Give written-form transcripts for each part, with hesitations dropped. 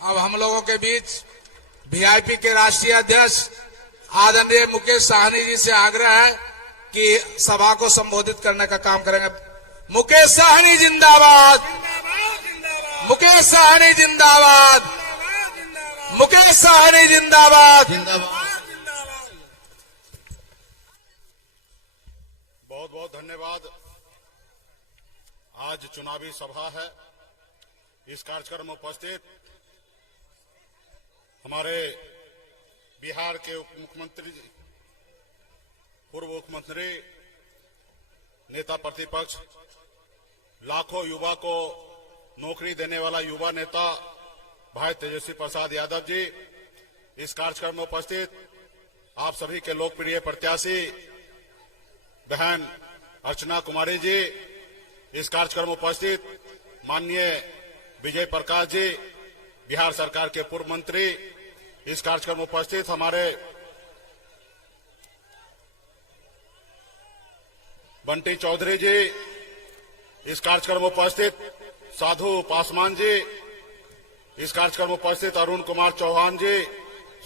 अब हम लोगों के बीच वीआईपी के राष्ट्रीय अध्यक्ष आदरणीय मुकेश साहनी जी से आग्रह है कि सभा को संबोधित करने का काम करेंगे। मुकेश साहनी जिंदाबाद, मुकेश साहनी जिंदाबाद, मुकेश साहनी जिंदाबाद। बहुत बहुत धन्यवाद। आज चुनावी सभा है। इस कार्यक्रम में उपस्थित हमारे बिहार के उप मुख्यमंत्री, पूर्व मुख्यमंत्री, नेता प्रतिपक्ष, लाखों युवा को नौकरी देने वाला युवा नेता भाई तेजस्वी प्रसाद यादव जी, इस कार्यक्रम में उपस्थित आप सभी के लोकप्रिय प्रत्याशी बहन अर्चना कुमारी जी, इस कार्यक्रम में उपस्थित माननीय विजय प्रकाश जी, बिहार सरकार के पूर्व मंत्री, इस कार्यक्रम में उपस्थित हमारे बंटी चौधरी जी, इस कार्यक्रम में उपस्थित साधु पासवान जी, इस कार्यक्रम में उपस्थित अरुण कुमार चौहान जी,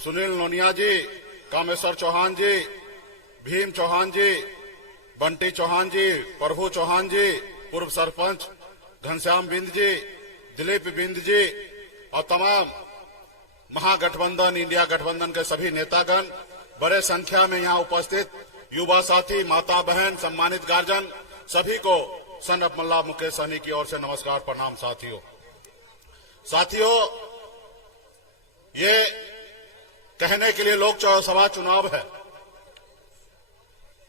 सुनील नोनिया जी, कामेश्वर चौहान जी, भीम चौहान जी, बंटी चौहान जी, प्रभु चौहान जी, पूर्व सरपंच घनश्याम बिंद जी, दिलीप बिंद जी और तमाम महागठबंधन, इंडिया गठबंधन के सभी नेतागण, बड़े संख्या में यहां उपस्थित युवा साथी, माता बहन, सम्मानित गार्जियन, सभी को सन ऑफ मल्ला मुकेश सहनी की ओर से नमस्कार, प्रणाम। साथियों, ये कहने के लिए लोकसभा चुनाव है।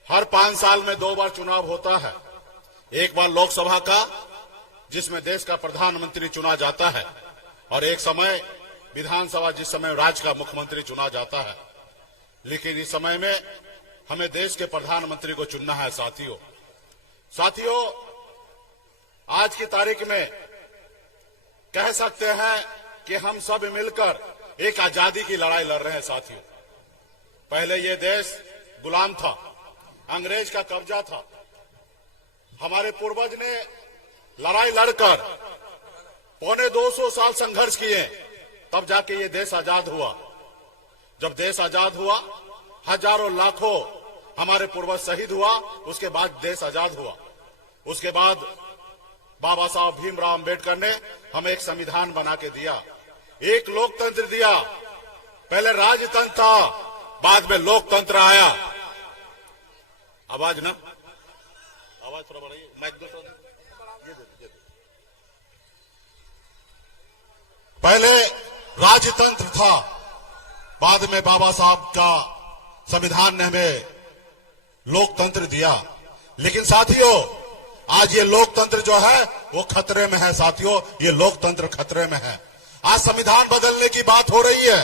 हर 5 साल में 2 बार चुनाव होता है। एक बार लोकसभा का, जिसमें देश का प्रधानमंत्री चुना जाता है, और एक समय विधानसभा, जिस समय राज्य का मुख्यमंत्री चुना जाता है। लेकिन इस समय में हमें देश के प्रधानमंत्री को चुनना है। साथियों, आज की तारीख में कह सकते हैं कि हम सब मिलकर एक आजादी की लड़ाई लड़ रहे हैं। साथियों, पहले ये देश गुलाम था, अंग्रेज का कब्जा था। हमारे पूर्वज ने लड़ाई लड़कर 250 साल संघर्ष किए, तब जाके ये देश आजाद हुआ। जब देश आजाद हुआ, हजारों लाखों हमारे पूर्वज शहीद हुआ, उसके बाद देश आजाद हुआ। उसके बाद बाबा साहब भीमराव अंबेडकर ने हमें एक संविधान बना के दिया, एक लोकतंत्र दिया। पहले राजतंत्र था, बाद में लोकतंत्र आया। आवाज थोड़ा बढ़ाइए, माइक दो। पहले राजतंत्र था, बाद में बाबा साहब का संविधान ने हमें लोकतंत्र दिया। लेकिन साथियों, आज ये लोकतंत्र जो है वो खतरे में है। साथियों, ये लोकतंत्र खतरे में है। आज संविधान बदलने की बात हो रही है।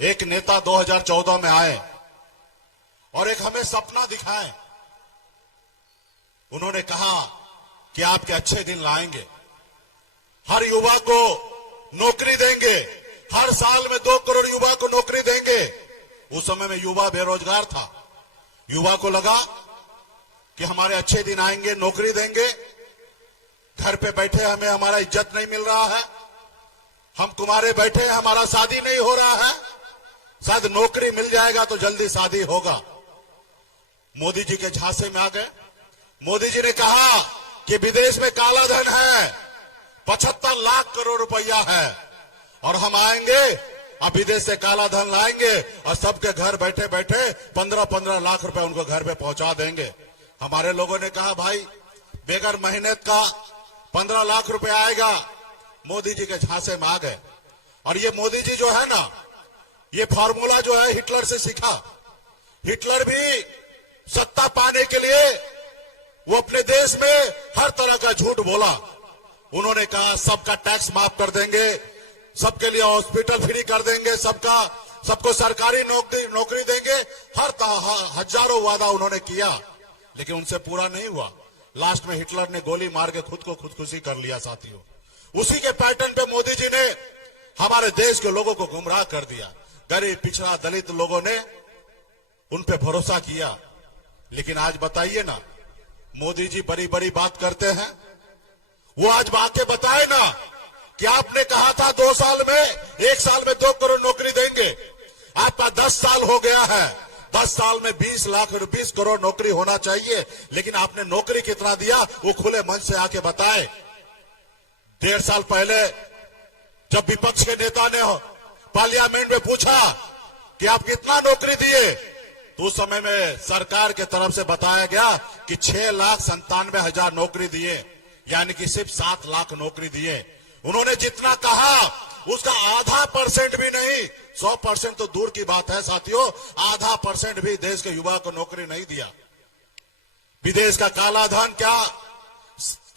एक नेता 2014 में आए और एक हमें सपना दिखाए। उन्होंने कहा कि आपके अच्छे दिन लाएंगे, हर युवा को नौकरी देंगे, हर साल में 2 करोड़ युवा को नौकरी देंगे। उस समय में युवा बेरोजगार था। युवा को लगा कि हमारे अच्छे दिन आएंगे, नौकरी देंगे, घर पे बैठे हमें हमारा इज्जत नहीं मिल रहा है, हम कुमारे बैठे हमारा शादी नहीं हो रहा है, शायद नौकरी मिल जाएगा तो जल्दी शादी होगा। मोदी जी के झांसे में आ गए। मोदी जी ने कहा कि विदेश में काला धन है, 75 लाख करोड़ रुपया है, और हम आएंगे, अब विदेश से काला धन लाएंगे और सबके घर बैठे बैठे 15-15 लाख रुपए उनको घर पे पहुंचा देंगे। हमारे लोगों ने कहा, भाई बेगर मेहनत का 15 लाख रुपए आएगा। मोदी जी के झांसे में आ गए। और ये मोदी जी जो है ना, ये फॉर्मूला जो है हिटलर से सीखा। हिटलर भी सत्ता पाने के लिए वो अपने देश में हर तरह का झूठ बोला। उन्होंने कहा सबका टैक्स माफ कर देंगे, सबके लिए हॉस्पिटल फ्री कर देंगे, सबको सरकारी नौकरी देंगे, हजारों वादा उन्होंने किया, लेकिन उनसे पूरा नहीं हुआ। लास्ट में हिटलर ने गोली मार के खुद को खुदकुशी कर लिया। साथियों, उसी के पैटर्न पे मोदी जी ने हमारे देश के लोगों को गुमराह कर दिया। गरीब, पिछड़ा, दलित लोगों ने उन पे भरोसा किया। लेकिन आज बताइए ना, मोदी जी बड़ी बड़ी बात करते हैं, वो आज आके बताए ना कि आपने कहा था 2 साल में 1 साल में 2 करोड़ नौकरी देंगे। आपका 10 साल हो गया है, 10 साल में 20 करोड़ नौकरी होना चाहिए, लेकिन आपने नौकरी कितना दिया वो खुले मन से आके बताए। 1.5 साल पहले जब विपक्ष के नेता ने पार्लियामेंट में पूछा कि आप कितना नौकरी दिए, तो उस समय में सरकार के तरफ से बताया गया कि 6,97,000 नौकरी दिए, यानी कि सिर्फ 7 लाख नौकरी दिए। उन्होंने जितना कहा उसका आधा % भी नहीं, 100% तो दूर की बात है साथियों, आधा % भी देश के युवा को नौकरी नहीं दिया। विदेश का काला धन, क्या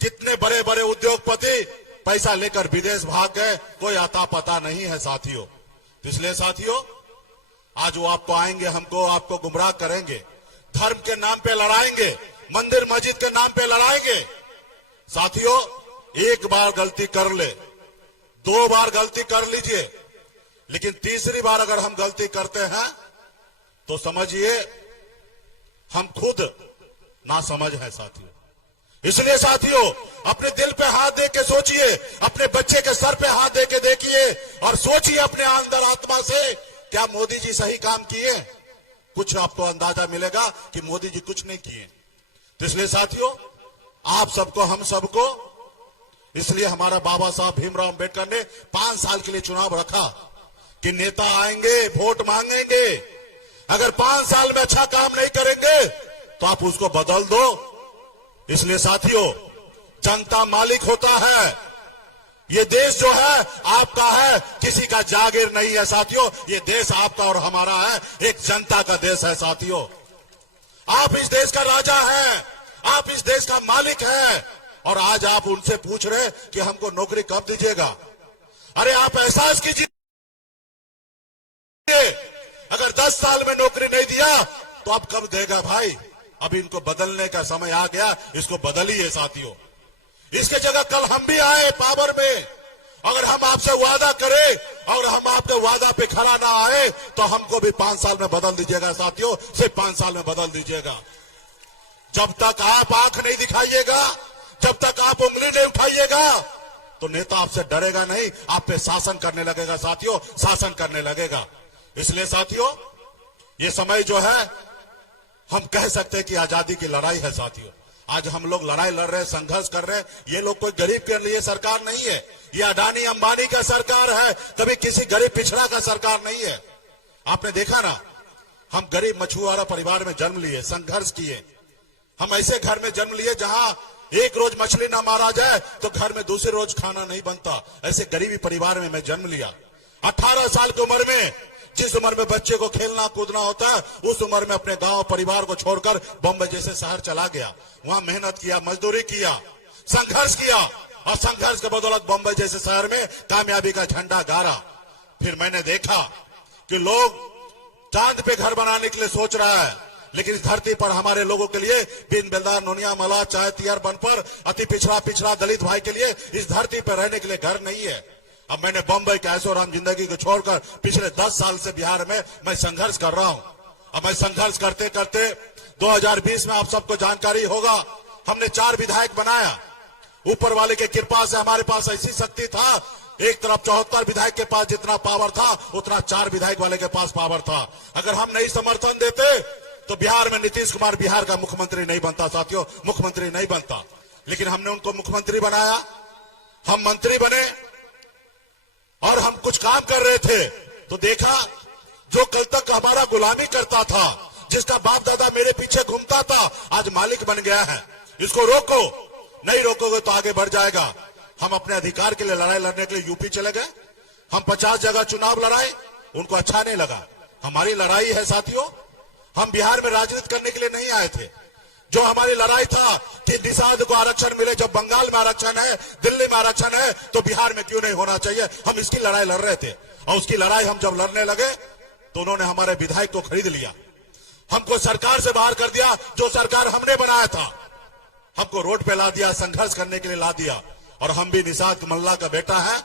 कितने बड़े बड़े उद्योगपति पैसा लेकर विदेश भाग गए, कोई अता पता नहीं है साथियों। इसलिए साथियों, आज वो आपको आएंगे, हमको आपको गुमराह करेंगे, धर्म के नाम पे लड़ाएंगे, मंदिर मस्जिद के नाम पे लड़ाएंगे। साथियों, एक बार गलती कर ले, 2 बार गलती कर लीजिए, लेकिन तीसरी बार अगर हम गलती करते हैं तो समझिए हम खुद ना समझ है साथियों। इसलिए साथियों, अपने दिल पे हाथ दे के सोचिए, अपने बच्चे के सर पे हाथ दे के देखिए और सोचिए अपने अंदर आत्मा से, क्या मोदी जी सही काम किए? कुछ आपको अंदाजा मिलेगा कि मोदी जी कुछ नहीं किए। तो इसलिए साथियों, आप सबको, हम सबको, इसलिए हमारा बाबा साहब भीमराव अंबेडकर ने 5 साल के लिए चुनाव रखा कि नेता आएंगे, वोट मांगेंगे, अगर 5 साल में अच्छा काम नहीं करेंगे तो आप उसको बदल दो। इसलिए साथियों, जनता मालिक होता है, ये देश जो है आपका है, किसी का जागीर नहीं है साथियों, ये देश आपका और हमारा है, एक जनता का देश है साथियों। आप इस देश का राजा हैं, आप इस देश का मालिक हैं, और आज आप उनसे पूछ रहे कि हमको नौकरी कब दीजिएगा। अरे आप एहसास कीजिए, अगर 10 साल में नौकरी नहीं दिया तो अब कब देगा भाई? अब इनको बदलने का समय आ गया, इसको बदलिए साथियों। इसके जगह कल हम भी आए पावर में, अगर हम आपसे वादा करें और हम आपके वादा पे खरा ना आए तो हमको भी 5 साल में बदल दीजिएगा साथियों, सिर्फ 5 साल में बदल दीजिएगा। जब तक आप आंख नहीं दिखाइएगा, जब तक आप उंगली नहीं उठाइएगा, तो नेता आपसे डरेगा नहीं, आप पे शासन करने लगेगा साथियों, शासन करने लगेगा। इसलिए साथियों, ये समय जो है हम कह सकते हैं कि आजादी की लड़ाई है साथियों। आज हम लोग लड़ाई लड़ रहे हैं, संघर्ष कर रहे हैं, ये लोग कोई गरीब के लिए सरकार नहीं है, ये अडानी अंबानी का सरकार है, कभी किसी गरीब पिछड़ा का सरकार नहीं है। आपने देखा ना, हम गरीब मछुआरा परिवार में जन्म लिए, संघर्ष किए, हम ऐसे घर में जन्म लिए जहां एक रोज मछली ना मारा जाए तो घर में दूसरे रोज खाना नहीं बनता, ऐसे गरीबी परिवार में मैं जन्म लिया। 18 साल की उम्र में, जिस उम्र में बच्चे को खेलना कूदना होता है, उस उम्र में अपने गांव परिवार को छोड़कर बम्बई जैसे शहर चला गया, वहां मेहनत किया, मजदूरी किया, संघर्ष किया, और संघर्ष के बदौलत बम्बई जैसे शहर में कामयाबी का झंडा गाड़ा। फिर मैंने देखा कि लोग चांद पे घर बनाने के लिए सोच रहा है, लेकिन इस धरती पर हमारे लोगों के लिए, बिन बेलदार, नोनिया, मला, चाय, तियर, बनपर, अति पिछड़ा दलित भाई के लिए इस धरती पर रहने के लिए घर नहीं है। अब मैंने बम्बई के ऐशोआराम जिंदगी को छोड़कर पिछले 10 साल से बिहार में मैं संघर्ष कर रहा हूं। अब मैं संघर्ष करते करते 2020 में आप सबको जानकारी होगा, हमने 4 विधायक बनाया। ऊपर वाले की कृपा से हमारे पास ऐसी शक्ति था, एक तरफ 74 विधायक के पास जितना पावर था, उतना 4 विधायक वाले के पास पावर था। अगर हम नहीं समर्थन देते तो बिहार में नीतीश कुमार बिहार का मुख्यमंत्री नहीं बनता साथियों, मुख्यमंत्री नहीं बनता। लेकिन हमने उनको मुख्यमंत्री बनाया, हम मंत्री बने और हम कुछ काम कर रहे थे, तो देखा जो कल तक हमारा गुलामी करता था, जिसका बाप दादा मेरे पीछे घूमता था, आज मालिक बन गया है। इसको रोको, नहीं रोकोगे तो आगे बढ़ जाएगा। हम अपने अधिकार के लिए लड़ाई लड़ने के लिए यूपी चले गए, हम 50 जगह चुनाव लड़ाए, उनको अच्छा नहीं लगा। हमारी लड़ाई है साथियों, हम बिहार में राजनीति करने के लिए नहीं आए थे। जो हमारी लड़ाई था कि निषाद को आरक्षण मिले, जब बंगाल में आरक्षण है, दिल्ली में आरक्षण है, तो बिहार में क्यों नहीं होना चाहिए, हम इसकी लड़ाई लड़ रहे थे। और उसकी लड़ाई हम जब लड़ने लगे तो उन्होंने हमारे विधायक को खरीद लिया, हमको सरकार से बाहर कर दिया, जो सरकार हमने बनाया था, हमको रोड पे ला दिया, संघर्ष करने के लिए ला दिया। और हम भी निषाद मल्ला का बेटा है,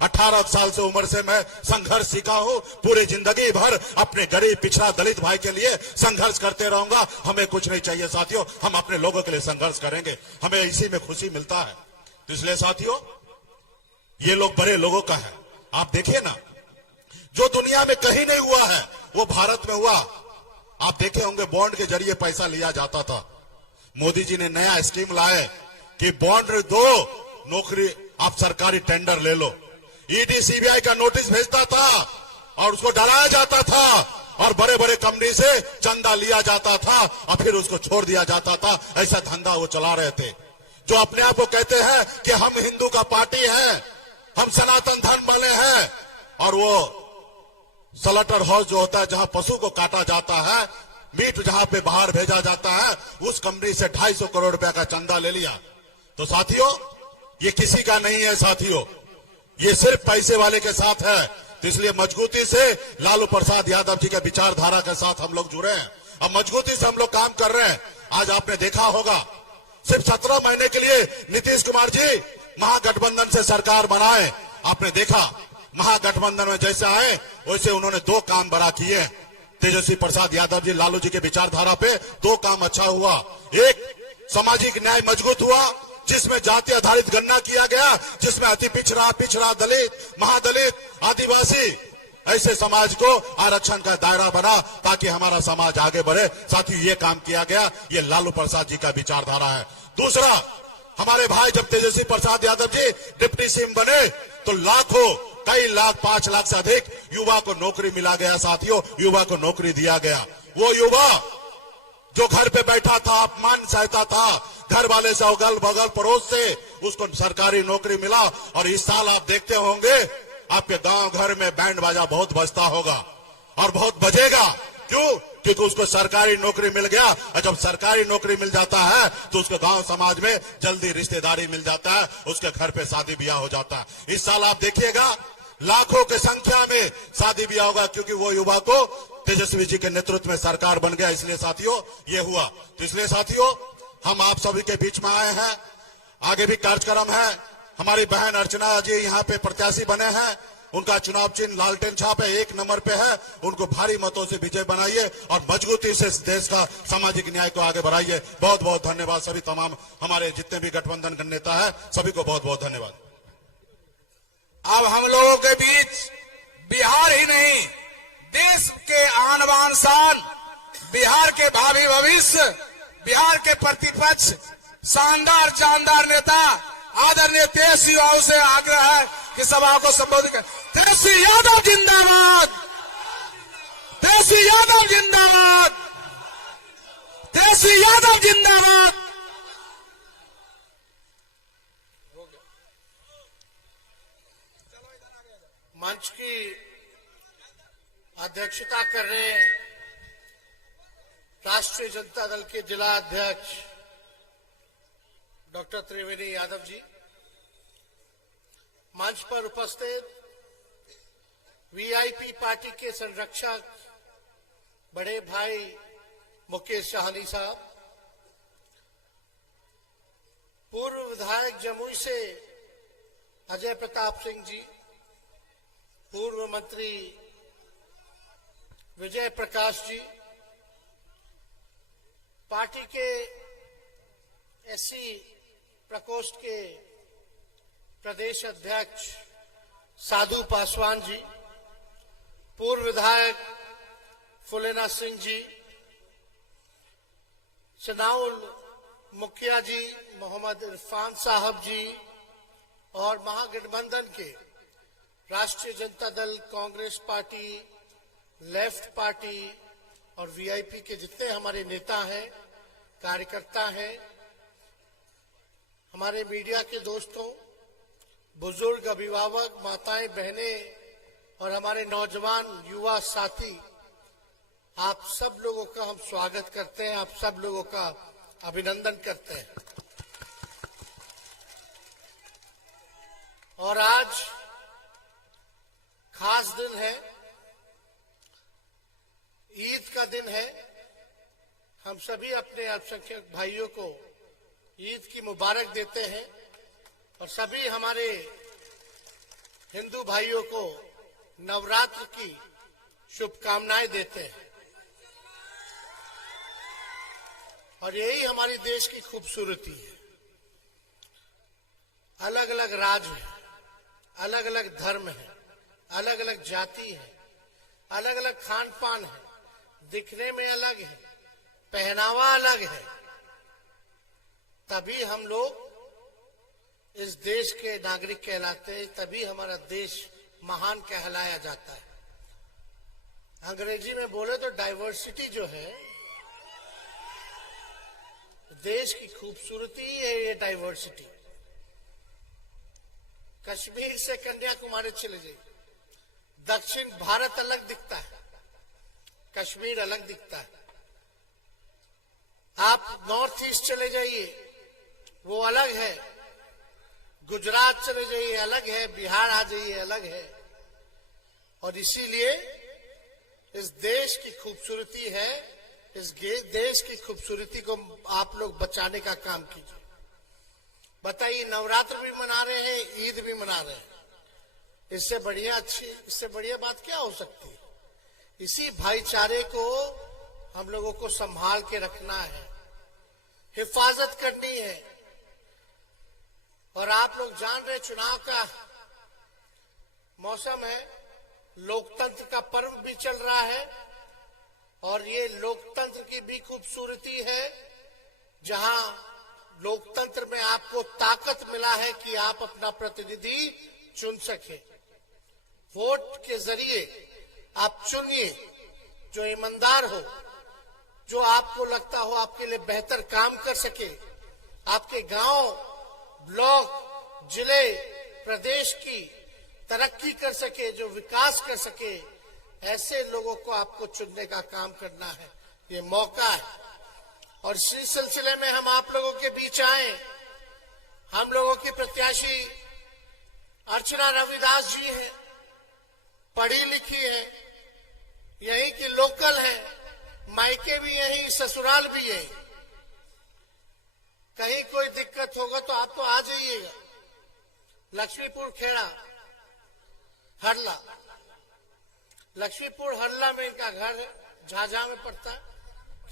18 साल से उम्र से मैं संघर्ष सीखा हूं, पूरी जिंदगी भर अपने गरीब पिछड़ा दलित भाई के लिए संघर्ष करते रहूंगा। हमें कुछ नहीं चाहिए साथियों, हम अपने लोगों के लिए संघर्ष करेंगे, हमें इसी में खुशी मिलता है। तो इसलिए साथियों, ये लोग बड़े लोगों का है, आप देखिए ना, जो दुनिया में कहीं नहीं हुआ है वो भारत में हुआ। आप देखे होंगे बॉन्ड के जरिए पैसा लिया जाता था। मोदी जी ने नया स्कीम लाए कि बॉन्ड दो, नौकरी आप सरकारी टेंडर ले लो। ईडी सीबीआई का नोटिस भेजता था और उसको डराया जाता था और बड़े बड़े कंपनी से चंदा लिया जाता था और फिर उसको छोड़ दिया जाता था। ऐसा धंधा वो चला रहे थे। जो अपने आप को कहते हैं कि हम हिंदू का पार्टी है, हम सनातन धर्म वाले हैं, और वो स्लॉटर हाउस जो होता है जहां पशु को काटा जाता है, मीट जहां पे बाहर भेजा जाता है, उस कंपनी से 250 करोड़ रुपए का चंदा ले लिया। तो साथियों, ये किसी का नहीं है साथियों, ये सिर्फ पैसे वाले के साथ है। तो इसलिए मजबूती से लालू प्रसाद यादव जी के विचारधारा के साथ हम लोग जुड़े हैं और मजबूती से हम लोग काम कर रहे हैं। आज आपने देखा होगा, सिर्फ 17 महीने के लिए नीतीश कुमार जी महागठबंधन से सरकार बनाए। आपने देखा महागठबंधन में जैसे आए वैसे उन्होंने 2 काम बड़ा किए। तेजस्वी प्रसाद यादव जी लालू जी के विचारधारा पे 2 काम अच्छा हुआ। एक, सामाजिक न्याय मजबूत हुआ, जिसमें जाति आधारित गणना किया गया, जिसमें अति पिछड़ा, दलित, महादलित, आदिवासी, ऐसे समाज को आरक्षण का दायरा बना ताकि हमारा समाज आगे बढ़े। साथ ही ये काम किया गया, ये लालू प्रसाद जी का विचारधारा है। दूसरा, हमारे भाई जब तेजस्वी प्रसाद यादव जी डिप्टी सीएम बने तो लाखों, कई लाख, 5 लाख से अधिक युवा को नौकरी मिला गया साथियों, युवा को नौकरी दिया गया। वो युवा जो घर पे बैठा था, अपमान सहता था, घर वाले से अगल बगल पड़ोस से, उसको सरकारी नौकरी मिला। और इस साल आप देखते होंगे आपके गांव घर में बैंड बाजा बहुत बजता होगा और बहुत बजेगा। क्यों? क्योंकि उसको सरकारी नौकरी मिल गया, और जब सरकारी नौकरी मिल जाता है तो उसको गांव समाज में जल्दी रिश्तेदारी मिल जाता है, उसके घर पे शादी ब्याह हो जाता है। इस साल आप देखिएगा लाखों की संख्या में शादी ब्याह होगा, क्योंकि वो युवा को तेजस्वी जी के नेतृत्व में सरकार बन गया। इसलिए साथियों ये हुआ। तो इसलिए साथियों हम आप सभी के बीच में आए हैं। आगे भी कार्यक्रम है। हमारी बहन अर्चना जी यहाँ पे प्रत्याशी बने हैं, उनका चुनाव चिन्ह लालटेन छाप है, 1 नंबर पे है। उनको भारी मतों से विजय बनाइए और मजबूती से इस देश का सामाजिक न्याय को आगे बढ़ाइए। बहुत बहुत धन्यवाद सभी तमाम हमारे जितने भी गठबंधन के नेता है, सभी को बहुत बहुत धन्यवाद। अब हम लोगों के बीच बिहार ही नहीं, देश के आन बान शान, बिहार के भावी भविष्य, बिहार के प्रतिपक्ष, शानदार शानदार नेता आदरणीय तेजस्वी यादव से आग्रह है कि सभा को संबोधित कर। तेजस्वी यादव जिंदाबाद, तेजस्वी यादव जिंदाबाद, तेजस्वी यादव जिंदाबाद। मंच की अध्यक्षता कर रहे राष्ट्रीय जनता दल के जिला अध्यक्ष डॉक्टर त्रिवेणी यादव जी, मंच पर उपस्थित वीआईपी पार्टी के संरक्षक बड़े भाई मुकेश साहनी साहब, पूर्व विधायक जमुई से अजय प्रताप सिंह जी, पूर्व मंत्री विजय प्रकाश जी, पार्टी के एससी प्रकोष्ठ के प्रदेश अध्यक्ष साधु पासवान जी, पूर्व विधायक फुलेना सिंह जी, चनाउल मुखिया जी मोहम्मद इरफान साहब जी और महागठबंधन के राष्ट्रीय Janata Dal, Congress party, left party और वीआईपी के जितने हमारे नेता हैं, कार्यकर्ता हैं, हमारे मीडिया के दोस्तों, बुजुर्ग, अभिभावक, माताएं, बहनें और हमारे नौजवान युवा साथी, आप सब लोगों का हम स्वागत करते हैं, आप सब लोगों का अभिनंदन करते हैं। और आज खास दिन है, ईद का दिन है। हम सभी अपने अल्पसंख्यक भाइयों को ईद की मुबारक देते हैं और सभी हमारे हिंदू भाइयों को नवरात्र की शुभकामनाएं देते हैं। और यही हमारी देश की खूबसूरती है। अलग अलग राज्य हैं, अलग अलग धर्म हैं, अलग अलग जाति है, अलग अलग खान पान है, दिखने में अलग है, पहनावा अलग है, तभी हम लोग इस देश के नागरिक कहलाते हैं, तभी हमारा देश महान कहलाया जाता है। अंग्रेजी में बोले तो डाइवर्सिटी जो है, देश की खूबसूरती है ये डाइवर्सिटी। कश्मीर से कन्याकुमारी चले जाइए, दक्षिण भारत अलग दिखता है, कश्मीर अलग दिखता है। आप नॉर्थ ईस्ट चले जाइए, वो अलग है, गुजरात चले जाइए अलग है, बिहार आ जाइए अलग है। और इसीलिए इस देश की खूबसूरती है, इस देश की खूबसूरती को आप लोग बचाने का काम कीजिए। बताइए, नवरात्र भी मना रहे हैं, ईद भी मना रहे हैं, इससे बढ़िया बात क्या हो सकती है? इसी भाईचारे को हम लोगों को संभाल के रखना है, हिफाजत करनी है। और आप लोग जान रहे, चुनाव का मौसम है, लोकतंत्र का पर्व भी चल रहा है, और ये लोकतंत्र की भी खूबसूरती है, जहां लोकतंत्र में आपको ताकत मिला है कि आप अपना प्रतिनिधि चुन सके। वोट के जरिए आप चुनिए जो ईमानदार हो, जो आपको लगता हो आपके लिए बेहतर काम कर सके, आपके गांव, ब्लॉक, जिले, प्रदेश की तरक्की कर सके, जो विकास कर सके, ऐसे लोगों को आपको चुनने का काम करना है। ये मौका है। और इसी सिलसिले में हम आप लोगों के बीच आए। हम लोगों की प्रत्याशी अर्चना रविदास जी हैं, पढ़ी लिखी है, यहीं की लोकल है, मायके भी यहीं, ससुराल भी है। कहीं कोई दिक्कत होगा तो आप तो आ जाइएगा। लक्ष्मीपुर खेड़ा हरला, लक्ष्मीपुर हरला में इनका घर है, झाझा में पड़ता है।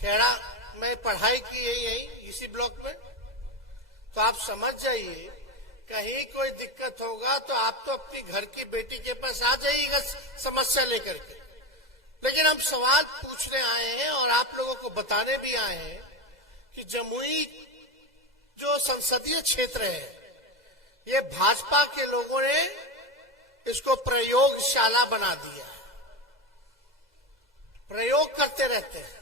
खेड़ा में पढ़ाई की है यही इसी ब्लॉक में। तो आप समझ जाइए, कहीं कोई दिक्कत होगा तो आप तो अपनी घर की बेटी के पास आ जाइएगा समस्या लेकर के। लेकिन हम सवाल पूछने आए हैं और आप लोगों को बताने भी आए हैं कि जमुई जो संसदीय क्षेत्र है, ये भाजपा के लोगों ने इसको प्रयोगशाला बना दिया है। प्रयोग करते रहते हैं।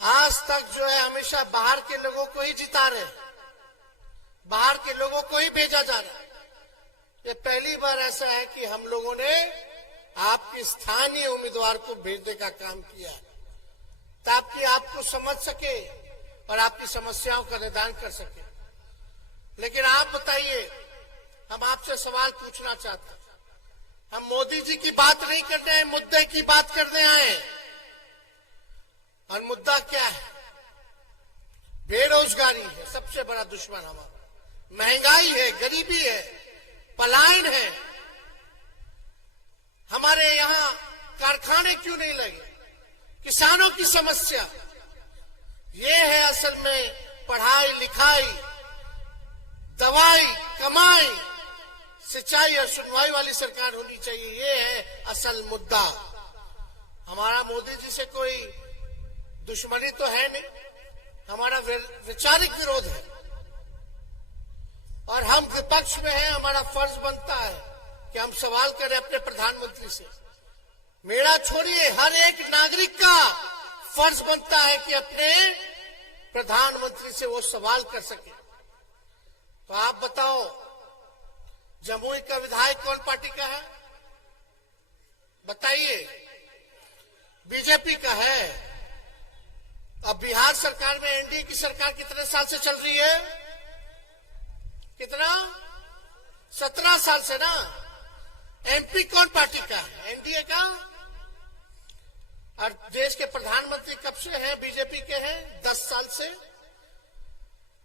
आज तक जो है हमेशा बाहर के लोगों को ही जिता रहे, बाहर के लोगों को ही भेजा जा रहा है। ये पहली बार ऐसा है कि हम लोगों ने आपकी स्थानीय उम्मीदवार को भेजने का काम किया ताकि आपको समझ सके और आपकी समस्याओं का निदान कर सके। लेकिन आप बताइए, हम आपसे सवाल पूछना चाहते हैं। हम मोदी जी की बात नहीं करने आए, मुद्दे की बात करने आए। और मुद्दा क्या है? बेरोजगारी है सबसे बड़ा दुश्मन हमारा, महंगाई है, गरीबी है, पलायन है। हमारे यहाँ कारखाने क्यों नहीं लगे? किसानों की समस्या ये है। असल में पढ़ाई लिखाई, दवाई, कमाई, सिंचाई और सुनवाई वाली सरकार होनी चाहिए, ये है असल मुद्दा। हमारा मोदी जी से कोई दुश्मनी तो है नहीं, हमारा वैचारिक विरोध है और हम विपक्ष में हैं। हमारा फर्ज बनता है कि हम सवाल करें अपने प्रधानमंत्री से। मेरा छोड़िए, हर एक नागरिक का फर्ज बनता है कि अपने प्रधानमंत्री से वो सवाल कर सके। तो आप बताओ, जमुई का विधायक कौन पार्टी का है? बताइए। बीजेपी का है। अब बिहार सरकार में एनडीए की सरकार कितने साल से चल रही है? कितना? 17 साल से ना। एमपी कौन पार्टी का है? एनडीए का। और देश के प्रधानमंत्री कब से हैं? बीजेपी के हैं 10 साल से।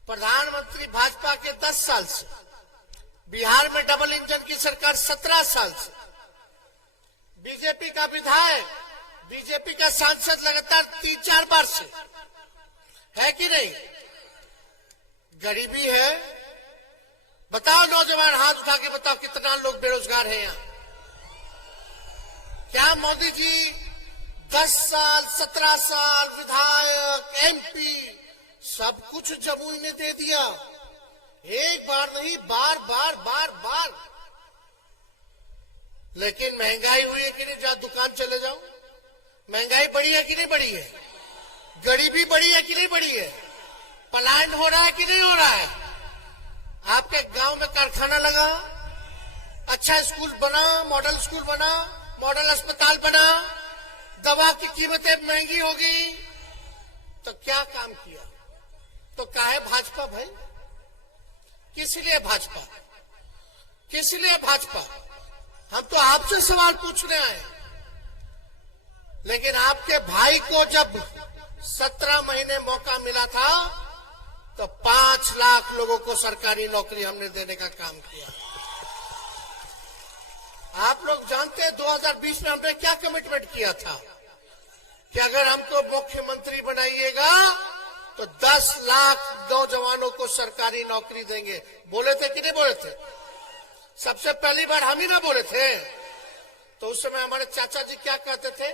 प्रधानमंत्री भाजपा के 10 साल से। बिहार में डबल इंजन की सरकार 17 साल से। बीजेपी का विधायक, बीजेपी का सांसद लगातार 3-4 बार से, है कि नहीं? गरीबी है, बताओ नौजवान, हाथ उठा के बताओ कितना लोग बेरोजगार हैं यहाँ। क्या मोदी जी 10 साल 17 साल विधायक एमपी सब कुछ जमुई ने दे दिया? एक बार नहीं, बार बार बार बार। लेकिन महंगाई हुई है कि नहीं? जहां दुकान चले जाओ, महंगाई बढ़ी है कि नहीं बढ़ी है? गरीबी बढ़ी है कि नहीं बढ़ी है? पलायन हो रहा है कि नहीं हो रहा है? आपके गांव में कारखाना लगा, अच्छा स्कूल बना, मॉडल स्कूल बना, मॉडल अस्पताल बना, दवा की कीमतें महंगी हो गई, तो क्या काम किया? तो काहे भाजपा भाई? किस लिए भाजपा? किस लिए भाजपा? हम तो आपसे सवाल पूछने आए। लेकिन आपके भाई को जब 17 महीने मौका मिला था तो 5 लाख लोगों को सरकारी नौकरी हमने देने का काम किया। आप लोग जानते हैं 2020 में हमने क्या कमिटमेंट किया था कि अगर हमको मुख्यमंत्री बनाइएगा तो 10 लाख नौजवानों को सरकारी नौकरी देंगे। बोले थे कि नहीं बोले थे? सबसे पहली बार हम ही ना बोले थे। तो उस समय हमारे चाचा जी क्या कहते थे?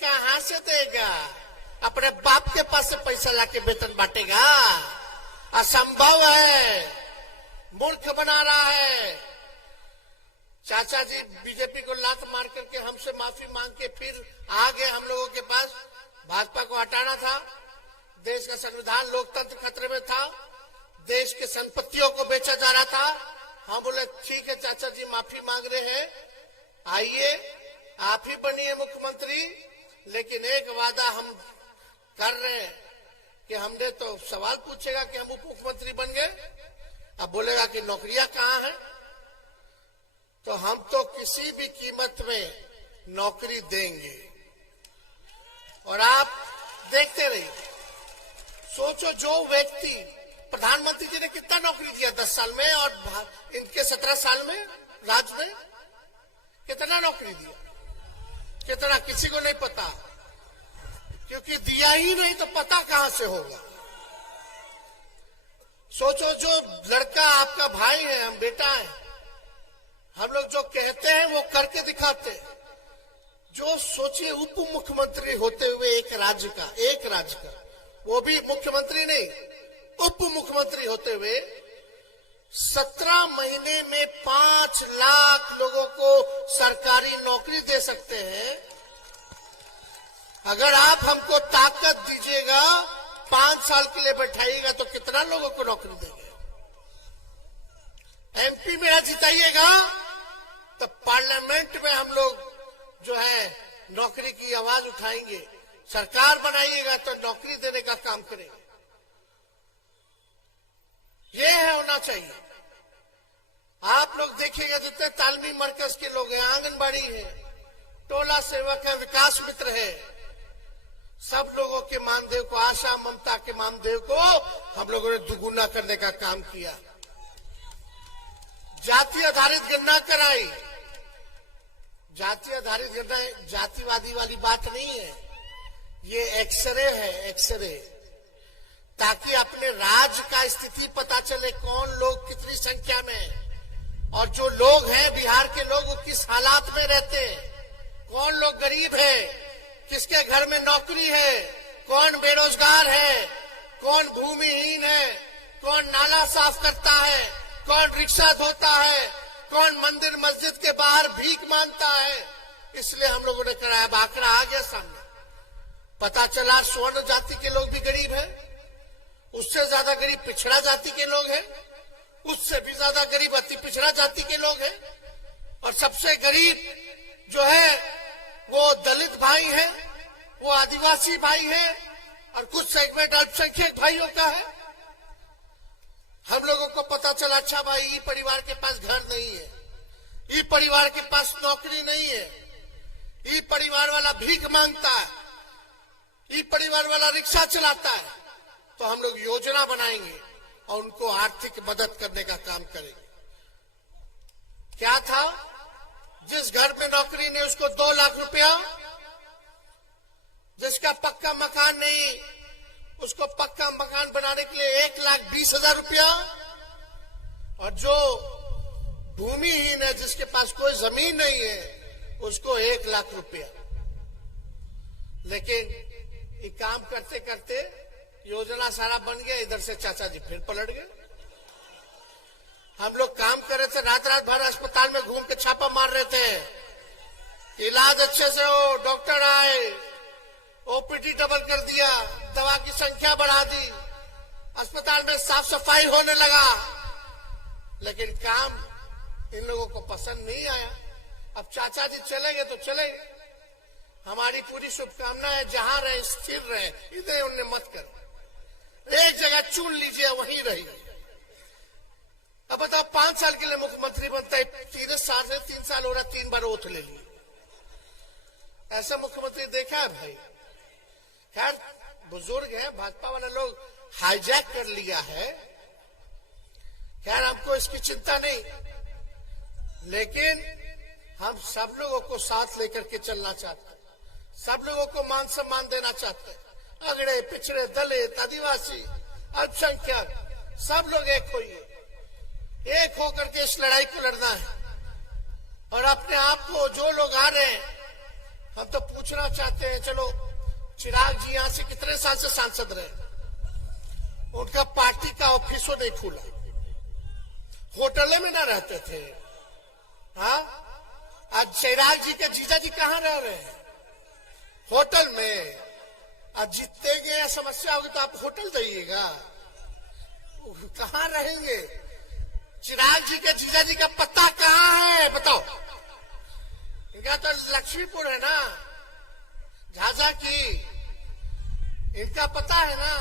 कहां से देगा? अपने बाप के पास से पैसा लाके वेतन बांटेगा? असंभव है, मूर्ख बना रहा है। चाचा जी बीजेपी को लात मार करके हमसे माफी मांग के फिर आ गए हम लोगों के पास। भाजपा को हटाना था, देश का संविधान लोकतंत्र खतरे में था, देश की संपत्तियों को बेचा जा रहा था। हम बोले ठीक है चाचा जी, माफी मांग रहे हैं, आइए आप ही बनिए मुख्यमंत्री, लेकिन एक वादा हम कर रहे हैं कि हमने तो सवाल पूछेगा कि हम उप मुख्यमंत्री बन गए, अब बोलेगा कि नौकरियां कहां हैं, तो हम तो किसी भी कीमत में नौकरी देंगे। और आप देखते रहिए, सोचो जो व्यक्ति, प्रधानमंत्री जी ने कितना नौकरी दिया 10 साल में, और इनके 17 साल में राज में कितना नौकरी दिया? कितना? किसी को नहीं पता, क्योंकि दिया ही नहीं तो पता कहां से होगा। सोचो जो लड़का आपका भाई है, हम बेटा है, हम लोग जो कहते हैं वो करके दिखाते हैं। जो सोचिए उप मुख्यमंत्री होते हुए एक राज्य का, वो भी मुख्यमंत्री नहीं, उप मुख्यमंत्री होते हुए 17 महीने में 5 लाख लोगों को सरकारी नौकरी दे सकते हैं। अगर आप हमको ताकत दीजिएगा, 5 साल के लिए बैठाइएगा तो कितना लोगों को नौकरी देंगे? एमपी में जिताइएगा तो पार्लियामेंट में हम लोग जो है नौकरी की आवाज उठाएंगे। सरकार बनाइएगा तो नौकरी देने का काम करेंगे। ये है होना चाहिए। आप लोग देखिएगा जितने तालमी मरकज के लोग हैं, आंगनबाड़ी है, टोला सेवक है, विकास मित्र है, सब लोगों के मानदेय को, आशा ममता के मानदेय को हम लोगों ने दुगुना करने का काम किया। जाति आधारित गणना कराई। जाति आधारित गणना जातिवादी वाली बात नहीं है, ये एक्सरे है, एक्सरे, ताकि अपने राज्य का स्थिति पता चले, कौन लोग कितनी संख्या में, और जो लोग हैं बिहार के लोग वो किस हालात में रहते हैं, कौन लोग गरीब है, किसके घर में नौकरी है, कौन बेरोजगार है, कौन भूमिहीन है, कौन नाला साफ करता है, कौन रिक्शा धोता है, कौन मंदिर मस्जिद के बाहर भीख मांगता है। इसलिए हम लोगों ने कराया, आंकड़ा आ गया सामने, पता चला स्वर्ण जाति के लोग भी गरीब है, उससे ज्यादा गरीब पिछड़ा जाति के लोग हैं, उससे भी ज्यादा गरीब अति पिछड़ा जाति के लोग हैं, और सबसे गरीब जो है वो दलित भाई है, वो आदिवासी भाई है, और कुछ सेगमेंट अल्पसंख्यक भाइयों का है। हम लोगों को पता चला, अच्छा भाई ई परिवार के पास घर नहीं है, ई परिवार के पास नौकरी नहीं है, ई परिवार वाला भीख मांगता है, ई परिवार वाला रिक्शा चलाता है, तो हम लोग योजना बनाएंगे और उनको आर्थिक मदद करने का काम करेंगे। क्या था? जिस घर में नौकरी नहीं उसको 2 लाख रुपया, जिसका पक्का मकान नहीं उसको पक्का मकान बनाने के लिए 1,20,000 रुपया, और जो भूमिहीन है, जिसके पास कोई जमीन नहीं है, उसको 1 लाख रुपया। लेकिन ये काम करते करते योजना सारा बन गया, इधर से चाचा जी फिर पलट गए। हम लोग काम कर रहे थे, रात रात भर अस्पताल में घूम के छापा मार रहे थे, इलाज अच्छे से हो, डॉक्टर आए, ओपीडी डबल कर दिया, दवा की संख्या बढ़ा दी, अस्पताल में साफ सफाई होने लगा। लेकिन काम इन लोगों को पसंद नहीं आया। अब चाचा जी चलेंगे तो चलेंगे, हमारी पूरी शुभकामना है जहां रहे स्थिर रहे, इधर उन्हें मत कर, एक जगह चुन लीजिए, वहीं रहिए। अब बताओ 5 साल के लिए मुख्यमंत्री बनता है, 3 साल से 3 साल हो रहा, 3 बार ओथ ले ली। ऐसा मुख्यमंत्री देखा है भाई? खैर बुजुर्ग है, भाजपा वाले लोग हाईजैक कर लिया है, खैर हमको इसकी चिंता नहीं, लेकिन हम सब लोगों को साथ लेकर के चलना चाहते हैं, सब लोगों को मान सम्मान देना चाहते हैं। अगड़े पिछड़े, दलित, आदिवासी, अल्पसंख्यक, सब लोग एक होइए, एक होकर के इस लड़ाई को लड़ना है। और अपने आप को जो लोग आ रहे हैं, हम तो पूछना चाहते हैं, चलो चिराग जी यहां से कितने साल से सांसद रहे, उनका पार्टी का ऑफिसों नहीं खुला, होटलों में ना रहते थे। हाँ, आज चिराग जी के जीजा जी कहाँ रह रहे हैं? होटल में। आज जीतेंगे, समस्या होगी तो आप होटल जाइएगा, कहाँ रहेंगे? चिराग जी के जीजा जी का पता कहाँ है बताओ? इनका तो लक्ष्मीपुर है ना, झाझा की, इनका पता है ना।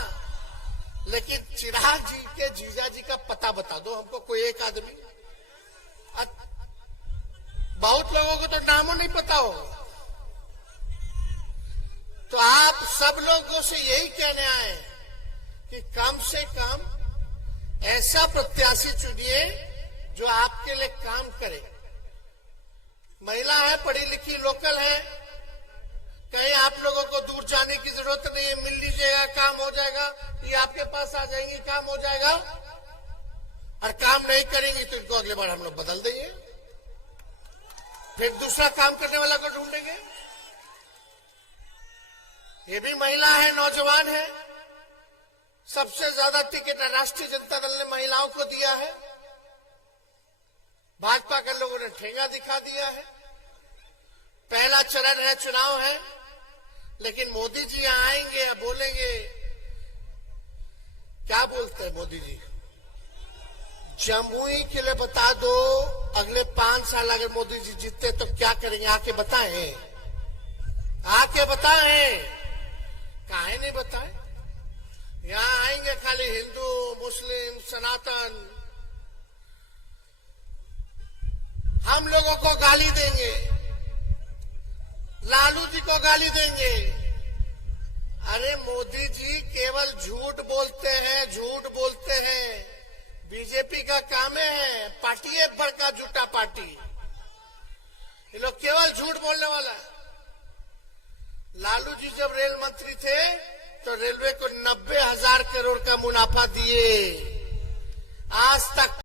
लेकिन चिराग जी के जीजा जी का पता बता दो हमको, कोई एक आदमी। बहुत लोगों को तो नामों नहीं पता होगा। तो आप सब लोगों से यही कहने आए कि कम से कम ऐसा प्रत्याशी चुनिए जो आपके लिए काम करे। महिला है, पढ़ी लिखी, लोकल है, कहीं आप लोगों को दूर जाने की जरूरत नहीं है, मिल लीजिएगा, काम हो जाएगा, ये आपके पास आ जाएंगी, काम हो जाएगा। और काम नहीं करेंगी तो इनको अगले बार हम लोग बदल देंगे, फिर दूसरा काम करने वाला को ढूंढेंगे। ये भी महिला है, नौजवान है, सबसे ज्यादा टिकट राष्ट्रीय जनता दल ने महिलाओं को दिया है, भाजपा के लोगों ने ठेंगा दिखा दिया है। पहला चरण है, चुनाव है, लेकिन मोदी जी यहां आएंगे, बोलेंगे, क्या बोलते हैं मोदी जी? जमुई के लिए बता दो, अगले 5 साल अगर मोदी जी जीतते तो क्या करेंगे, आके बताएं, आके बताएं। काहे नहीं बताएं? यहां आएंगे खाली हिंदू, मुस्लिम, सनातन, हम लोगों को गाली देंगे, लालू जी को गाली देंगे। अरे मोदी जी केवल झूठ बोलते हैं, झूठ बोलते हैं। बीजेपी का काम है, पार्टी है बड़का झूठा पार्टी, ये लोग केवल झूठ बोलने वाला है। लालू जी जब रेल मंत्री थे तो रेलवे को 90,000 करोड़ का मुनाफा दिए, आज तक